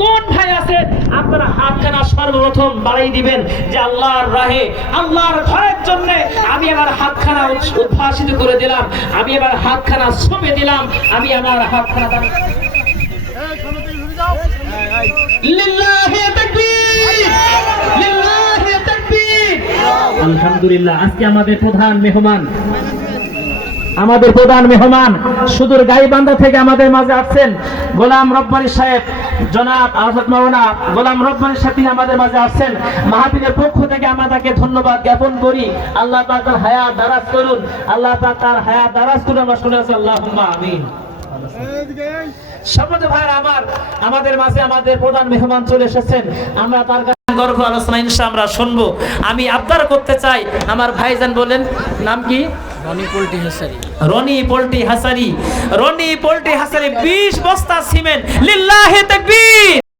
কোন ভাই আছেন আপনারা হাতখানা সর্বপ্রথম বাড়াই দিবেন যে আল্লাহর রাহে আল্লাহর ভয়ের জন্য আমি আমার হাতখানা উদ্ভাসিত করে দিলাম, আমি এবার হাতখানা ছুঁয়ে দিলাম, আমি আমার হাতখানা দান লিল্লাহি তাকবীর লিল্লাহি তাকবীর। আলহামদুলিল্লাহ। আজকে আমাদের প্রধান মেহমান সুদূর গাইবান্ধা থেকে আমাদের মাঝে আসছেন গোলাম রব্বানী সাহেব, জনাব আহমদ মাওলানা গোলাম রব্বানী সাহেব তিনি আমাদের মাঝে আসছেন। মাহফিলের পক্ষ থেকে আমরা তাকে ধন্যবাদ জ্ঞাপন করি। আল্লাহ পাক তার হায়াত দারাজ করুন, আল্লাহ পাক তার হায়াত দারাজ করুন। আমরা শুনে আছি আল্লাহুম্মা আমিন। সম্মানিত ভাইরা আমার, আমাদের মাঝে আমাদের প্রধান মেহমান চলে এসেছেন। আমরা তার গর্ব আলোচনা ইনশাআল্লাহ আমরা শুনবো। আমি আবদার করতে চাই, আমার ভাইজান বলেন নাম কি? রনি পোল্ট্রি হাসারি 20 বস্তা সিমেন্ট। লিল্লাহি তাকবীর